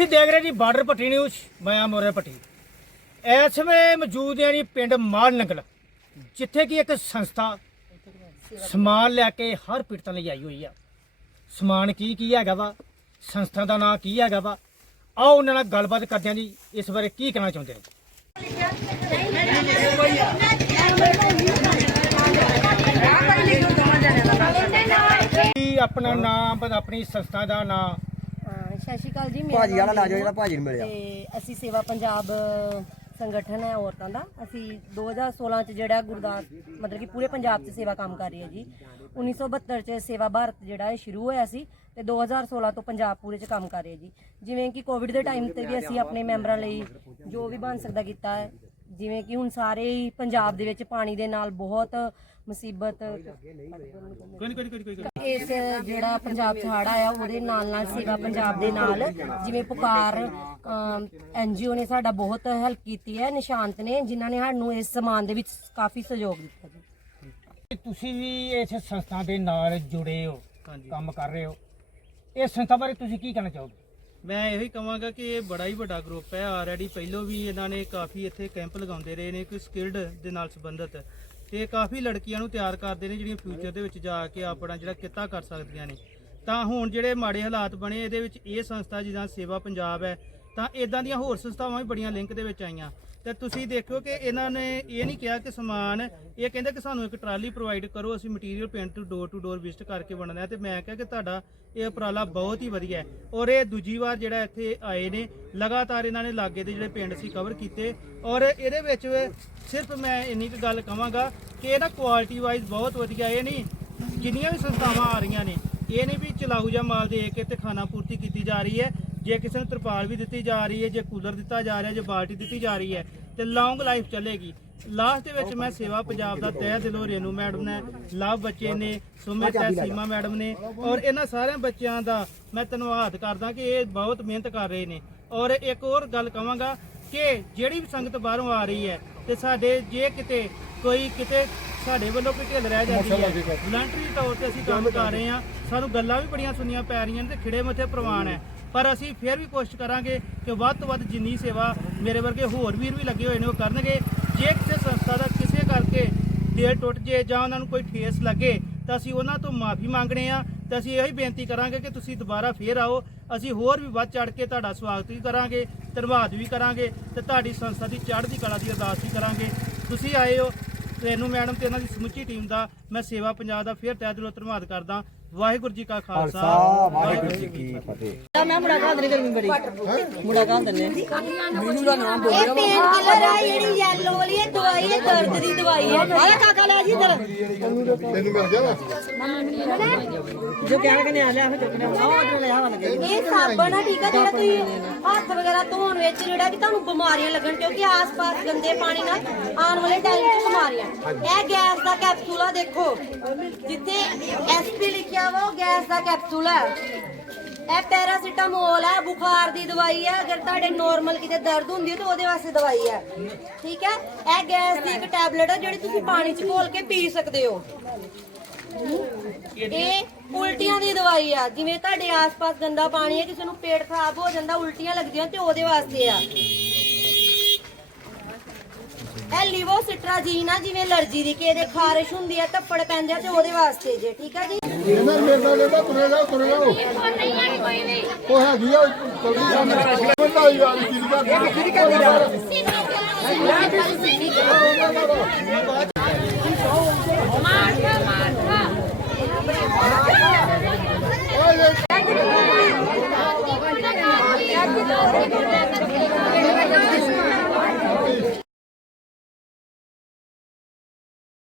ਤੁਸੀਂ ਦੇਖ ਰਹੇ ਜੀ ਬਾਰਡਰ ਪੱਟੀ ਨਿਊਜ਼, ਮੈਂ ਮੋਰੇ ਪੱਟੀ ਇਸ ਵੇਲੇ ਮੌਜੂਦ ਹੈ ਜੀ ਪਿੰਡ ਮਾਲ ਨੰਗਲ, ਜਿੱਥੇ ਕਿ ਇੱਕ ਸੰਸਥਾ ਸਮਾਨ ਲੈ ਕੇ ਹਰ ਪੀੜਤਾਂ ਲਈ ਆਈ ਹੋਈ ਆ। ਸਮਾਨ ਕੀ ਕੀ ਹੈਗਾ ਵਾ? ਸੰਸਥਾ ਦਾ ਨਾਂ ਕੀ ਹੈਗਾ ਵਾ? ਆਓ ਉਹਨਾਂ ਨਾਲ ਗੱਲਬਾਤ ਕਰਦੇ ਹਾਂ ਜੀ, ਇਸ ਬਾਰੇ ਕੀ ਕਹਿਣਾ ਚਾਹੁੰਦੇ ਨੇ ਕੀ ਆਪਣਾ ਨਾਮ, ਆਪਣੀ ਸੰਸਥਾ ਦਾ ਨਾਮ ਸਤਿ ਸ਼੍ਰੀ ਅਕਾਲ ਜੀ ਮੇਰਾ ਭਾਜੀ ਵਾਲਾ ਨਾਮ ਲਾ ਜਾਓ ਜਿਹੜਾ ਭਾਜੀ ਨੂੰ ਮਿਲਿਆ। ਤੇ ਅਸੀਂ ਸੇਵਾ ਪੰਜਾਬ ਸੰਗਠਨ ਹੈ ਔਰਤਾਂ ਦਾ। ਅਸੀਂ 2016 ਚ ਜਿਹੜਾ ਗੁਰਦਾਸ ਮਤਲਬ ਕਿ ਪੂਰੇ ਪੰਜਾਬ 'ਚ ਸੇਵਾ ਕੰਮ ਕਰ ਰਹੀ ਹੈ ਜੀ। 1972 ਚ ਸੇਵਾ ਭਾਰਤ ਜਿਹੜਾ ਇਹ ਸ਼ੁਰੂ ਹੋਇਆ ਸੀ ਤੇ 2016 ਤੋਂ ਪੰਜਾਬ ਪੂਰੇ ਚ ਕੰਮ ਕਰ ਰਹੀ ਹੈ ਜੀ। ਜਿਵੇਂ ਕਿ ਕੋਵਿਡ ਦੇ ਟਾਈਮ ਤੇ ਵੀ ਅਸੀਂ ਆਪਣੇ ਮੈਂਬਰਾਂ ਲਈ ਜੋ ਵੀ ਬਣ ਸਕਦਾ ਕੀਤਾ ਹੈ ਜਿਵੇਂ ਕਿ ਹੁਣ ਸਾਰੇ ਹੀ ਪੰਜਾਬ ਦੇ ਵਿੱਚ ਪਾਣੀ ਦੇ ਨਾਲ ਬਹੁਤ ਮੁਸੀਬਤ ਇਸ ਜਿਹੜਾ ਪੰਜਾਬ ਹੜ੍ਹ ਆਇਆ ਉਹਦੇ ਨਾਲ ਨਾਲ ਸੇਵਾ ਪੰਜਾਬ ਦੇ ਨਾਲ ਜਿਵੇਂ ਪੁਕਾਰ ਐਨਜੀਓ ਨੇ ਸਾਡਾ ਬਹੁਤ ਹੈਲਪ ਕੀਤੀ ਹੈ ਨਿਸ਼ਾਂਤ ਨੇ ਜਿਨ੍ਹਾਂ ਨੇ ਸਾਨੂੰ ਇਸ ਸਮਾਨ ਦੇ ਵਿੱਚ ਕਾਫੀ ਸਹਿਯੋਗ ਦਿੱਤਾ ਜੀ। ਤੁਸੀਂ ਵੀ ਇਸ ਸੰਸਥਾ ਦੇ ਨਾਲ ਜੁੜੇ ਹੋ ਕੰਮ ਕਰ ਰਹੇ ਹੋ। ਇਹ ਸੰਸਥਾ ਬਾਰੇ ਤੁਸੀਂ ਕੀ ਕਹਿਣਾ ਚਾਹੋਗੇ? ਮੈਂ ਇਹੋ ਹੀ ਕਹਾਂਗਾ ਕਿ ਇਹ ਬੜਾ ਹੀ ਵੱਡਾ ਗਰੁੱਪ ਹੈ। ਆਲਰੇਡੀ ਪਹਿਲੋਂ ਵੀ ਇਹਨਾਂ ਨੇ ਕਾਫੀ ਇੱਥੇ ਕੈਂਪ ਲਗਾਉਂਦੇ ਰਹੇ ਨੇ, ਕੋਈ ਸਕਿਲਡ ਦੇ ਨਾਲ ਸੰਬੰਧਿਤ। ਤੇ ਕਾਫੀ ਲੜਕੀਆਂ ਨੂੰ ਤਿਆਰ ਕਰਦੇ ਨੇ ਜਿਹੜੀਆਂ ਫਿਊਚਰ ਦੇ ਵਿੱਚ ਜਾ ਕੇ ਆਪਣਾ ਜਿਹੜਾ ਕਿੱਤਾ ਕਰ ਸਕਦੀਆਂ ਨੇ। ਤਾਂ ਹੁਣ ਜਿਹੜੇ ਮਾੜੇ ਹਾਲਾਤ ਬਣੇ, ਇਹਦੇ ਵਿੱਚ ਇਹ ਸੰਸਥਾ ਜਿੱਦਾਂ ਸੇਵਾ ਪੰਜਾਬ ਹੈ ਤਾਂ ਇਦਾਂ ਦੀਆਂ ਹੋਰ ਸੰਸਥਾਵਾਂ ਵੀ ਬੜੀਆਂ ਲਿੰਕ ਦੇ ਵਿੱਚ ਆਈਆਂ। ਤੇ ਤੁਸੀਂ ਦੇਖਿਓ ਕਿ ਇਹਨਾਂ ਨੇ ਇਹ ਨਹੀਂ ਕਿਹਾ ਕਿ ਸਮਾਨ, ਇਹ ਕਹਿੰਦੇ ਕਿ ਸਾਨੂੰ ਇੱਕ ਟਰਾਲੀ ਪ੍ਰੋਵਾਈਡ ਕਰੋ, ਅਸੀਂ ਮਟੀਰੀਅਲ ਪਿੰਡ ਤੋਂ ਡੋਰ ਟੂ ਡੋਰ ਵਿਜ਼ਿਟ ਕਰਕੇ ਵੰਡਣਾ ਹੈ। ਤੇ ਮੈਂ ਕਿਹਾ ਕਿ ਤੁਹਾਡਾ ਇਹ ਉਪਰਾਲਾ ਬਹੁਤ ਹੀ ਵਧੀਆ ਹੈ। ਔਰ ਇਹ ਦੂਜੀ ਵਾਰ ਜਿਹੜਾ ਇੱਥੇ ਆਏ ਨੇ, ਲਗਾਤਾਰ ਇਹਨਾਂ ਨੇ ਲਾਗੇ ਦੇ ਜਿਹੜੇ ਪਿੰਡ ਸੀ ਕਵਰ ਕੀਤੇ। ਔਰ ਇਹਦੇ ਵਿੱਚ ਸਿਰਫ ਮੈਂ ਇੰਨੀ ਕੁ ਗੱਲ ਕਹਾਂਗਾ ਕਿ ਇਹਦਾ ਕੁਆਲਿਟੀ ਵਾਈਜ਼ ਬਹੁਤ ਵਧੀਆ, ਇਹ ਨਹੀਂ ਜਿੰਨੀਆਂ ਵੀ ਸੰਸਥਾਵਾਂ ਆ ਰਹੀਆਂ ਨੇ, ਇਹ ਨਹੀਂ ਵੀ ਚਲਾਊ ਜਾਂ ਮਾਲ ਦੇ ਕੇ ਤੇ ਖਾਣਾ ਪੂਰਤੀ ਕੀਤੀ ਜਾ ਰਹੀ ਹੈ। ਜੇ ਕਿਸੇ ਨੂੰ ਤਰਪਾਲ ਵੀ ਦਿੱਤੀ ਜਾ ਰਹੀ ਹੈ ਜੇ ਕੂਲਰ ਦਿੱਤਾ ਜਾ ਰਿਹਾ ਜੇ ਬਾਲਟੀ ਦਿੱਤੀ ਜਾ ਰਹੀ ਹੈ ਤੇ ਲੌਂਗ ਲਾਈਫ ਚੱਲੇਗੀ। ਲਾਸਟ ਦੇ ਵਿੱਚ ਮੈਂ ਸੇਵਾ ਪੰਜਾਬ ਦਾ ਤਹਿ ਦਿਲੋਂ ਰੇਨੂ ਮੈਡਮ ਨੇ ਲਵ ਬੱਚੇ ਨੇ ਸੁਮਿਤ ਹੈ ਸੀਮਾ ਮੈਡਮ ਨੇ ਔਰ ਇਹਨਾਂ ਸਾਰਿਆਂ ਬੱਚਿਆਂ ਦਾ ਮੈਂ ਧੰਨਵਾਦ ਕਰਦਾ ਕਿ ਇਹ ਬਹੁਤ ਮਿਹਨਤ ਕਰ ਰਹੇ ਨੇ। ਔਰ ਇੱਕ ਹੋਰ ਗੱਲ ਕਵਾਂਗਾ ਕਿ ਜਿਹੜੀ ਵੀ ਸੰਗਤ ਬਾਹਰੋਂ ਆ ਰਹੀ ਹੈ ਤੇ ਸਾਡੇ ਜੇ ਕਿਤੇ ਕੋਈ ਕਿਤੇ ਸਾਡੇ ਵੱਲੋਂ ਕੋਈ ਢਿੱਲ ਰਹਿ ਜਾਂਦੀ ਹੈ ਵਲੰਟਰੀ ਤੌਰ ਤੇ ਅਸੀਂ ਕੰਮ ਕਰ ਰਹੇ ਹਾਂ ਸਾਨੂੰ ਗੱਲਾਂ ਵੀ ਬੜੀਆਂ ਸੁਣੀਆਂ ਪੈ ਰਹੀਆਂ ਨੇ ਤੇ ਖਿੜੇ ਮੱਥੇ ਪ੍ਰਵਾਨ ਹੈ। ਪਰ ਅਸੀਂ ਫਿਰ ਵੀ ਕੋਸ਼ਿਸ਼ ਕਰਾਂਗੇ ਕਿ ਵੱਧ ਤੋਂ ਵੱਧ ਜਿੰਨੀ ਸੇਵਾ ਮੇਰੇ ਵਰਗੇ ਹੋਰ ਵੀਰ ਵੀ ਲੱਗੇ ਹੋਏ ਨੇ ਉਹ ਕਰਨਗੇ। ਜੇ ਕਿਸੇ ਸੰਸਥਾ ਦਾ ਕਿਸੇ ਕਰਕੇ ਦਿਲ ਟੁੱਟ ਜੇ ਜਾਂ ਉਹਨਾਂ ਨੂੰ ਕੋਈ ਠੇਸ ਲੱਗੇ, ਤਾਂ ਅਸੀਂ ਉਹਨਾਂ ਤੋਂ ਮਾਫੀ ਮੰਗਣੇ ਆ ਤੇ ਅਸੀਂ ਇਹੀ ਬੇਨਤੀ ਕਰਾਂਗੇ ਕਿ ਤੁਸੀਂ ਦੁਬਾਰਾ ਫੇਰ ਆਓ। ਅਸੀਂ ਹੋਰ ਵੀ ਵੱਧ ਚੜ ਕੇ ਤੁਹਾਡਾ ਸਵਾਗਤ ਵੀ ਕਰਾਂਗੇ, ਧੰਨਵਾਦ ਵੀ ਕਰਾਂਗੇ ਤੇ ਤੁਹਾਡੀ ਸੰਸਥਾ ਦੀ ਚੜ੍ਹਦੀ ਕਲਾ ਦੀ ਅਰਦਾਸ ਵੀ ਕਰਾਂਗੇ। ਤੁਸੀਂ ਆਏ ਹੋ ਰੇਨੂ ਮੈਡਮ ਤੇ ਉਹਨਾਂ ਦੀ ਸਮੁੱਚੀ ਟੀਮ ਦਾ ਮੈਂ ਸੇਵਾ ਪੰਜਾਬ ਦਾ ਫੇਰ ਤਹਿ ਦਿਲੋਂ ਧੰਨਵਾਦ ਕਰਦਾ। ਵਾਹਿਗੁਰੂ ਜੀ ਕਾ ਖਾਲਸਾ ਵਾਹਿਗੁਰੂ ਜੀ ਕੀ ਫਤਿਹ। ਮੈਂ ਮੁੰਡਾ ਦਨੇ ਗਰਮੀ ਬੜੀ। ਮੁੰਡਾ ਦਨੇ ਮੈਨੂੰ ਦਾ ਨਾਮ ਬੋਲ ਇਹ ਪੇਨ ਕਿਲਰ ਆ ਜਿਹੜੀ ਯੈਲੋ ਵਾਲੀ ਇਹ ਦਵਾਈ ਹੈ ਦਰਦ ਦੀ ਦਵਾਈ ਹੈ। ਆਲੇ ਕਾਕਾ ਲੈ ਜੀ ਇਧਰ। ਤੈਨੂੰ ਮਿਲ ਗਿਆ ਵਾ? ਜੋ ਕਹਿਣ ਕਿ ਨੇ ਆ ਲਿਆ ਫਿਰ ਚੱਕਨੇ ਆਓ ਅੱਜ ਲੈ ਆਵਾ ਲੱਗੇ ਇਹ ਸਾਬਣ ਆ ਠੀਕ ਆ ਜਿਹੜਾ ਤੁਸੀਂ ਹੱਥ ਵਗੈਰਾ ਧੋਣ ਵਿੱਚ ਜਿਹੜਾ ਕਿ ਤੁਹਾਨੂੰ ਬਿਮਾਰੀਆਂ ਲੱਗਣ ਕਿਉਂਕਿ ਆਸ-ਪਾਸ ਗੰਦੇ ਪਾਣੀ ਨਾਲ ਆਉਣ ਵਾਲੇ ਟਾਈਮ 'ਚ ਬਿਮਾਰੀਆਂ। ਇਹ ਗੈਸ ਦਾ ਕੈਪਸੂਲ ਆ ਦੇਖੋ। ਜਿੱਥੇ ਐਸਪੀ ਲਿਖਿਆ ਵਾ ਉਹ ਗੈਸ ਦਾ ਕੈਪਸੂਲ ਹੈ। ਇਹ ਪੈਰਾਸੀਟਾਮੋਲ ਹੈ ਬੁਖਾਰ ਦੀ ਦਵਾਈ ਹੈ। ਅਗਰ ਤੁਹਾਡੇ ਨਾਰਮਲ ਕਿਤੇ ਦਰਦ ਹੁੰਦੀ ਹੈ ਤਾਂ ਉਹਦੇ ਵਾਸਤੇ ਦਵਾਈ ਹੈ। ਠੀਕ ਹੈ? ਇਹ ਗੈਸ ਦੀ ਇੱਕ ਟੈਬਲੇਟ ਹੈ ਜਿਹੜੀ ਤੁਸੀਂ ਪਾਣੀ 'ਚ ਘੋਲ ਕੇ ਪੀ ਸਕਦੇ ਹੋ। ਇਹ ਉਲਟੀਆਂ ਦੀ ਦਵਾਈ ਆ। ਜਿਵੇਂ ਤੁਹਾਡੇ ਆਸ-ਪਾਸ ਗੰਦਾ ਪਾਣੀ ਹੈ ਕਿਸੇ ਨੂੰ ਪੇਟ ਖਰਾਬ ਹੋ ਜਾਂਦਾ ਉਲਟੀਆਂ ਲੱਗਦੀਆਂ ਤੇ ਉਹਦੇ ਵਾਸਤੇ ਆ। ਇਹ ਲਿਵੋਸਿਟਰਾਜੀਨ ਆ ਜਿਵੇਂ ਅਲਰਜੀ ਦੀ ਕਿਸੇ ਦੇ ਖਾਰਿਸ਼ ਹੁੰਦੀ ਆ ਧੱਪੜ ਪੈਂਦੇ ਆ ਤੇ ਉਹਦੇ ਵਾਸਤੇ ਜੇ ਠੀਕ ਆ ਜੀ? ਇਹਨਾਂ ਮੇਰੇ ਨਾਲ ਲੈਦਾ ਤੁਰੇ ਜਾਓ ਤੁਰੇ ਜਾਓ। ਉਹ ਹੈਗੀ ਆ ਜਲਦੀ ਸਾਹਮਣੇ ਬੰਦਾ ਯਾਰ ਕੀ ਕਰ ਕੀ ਕਰ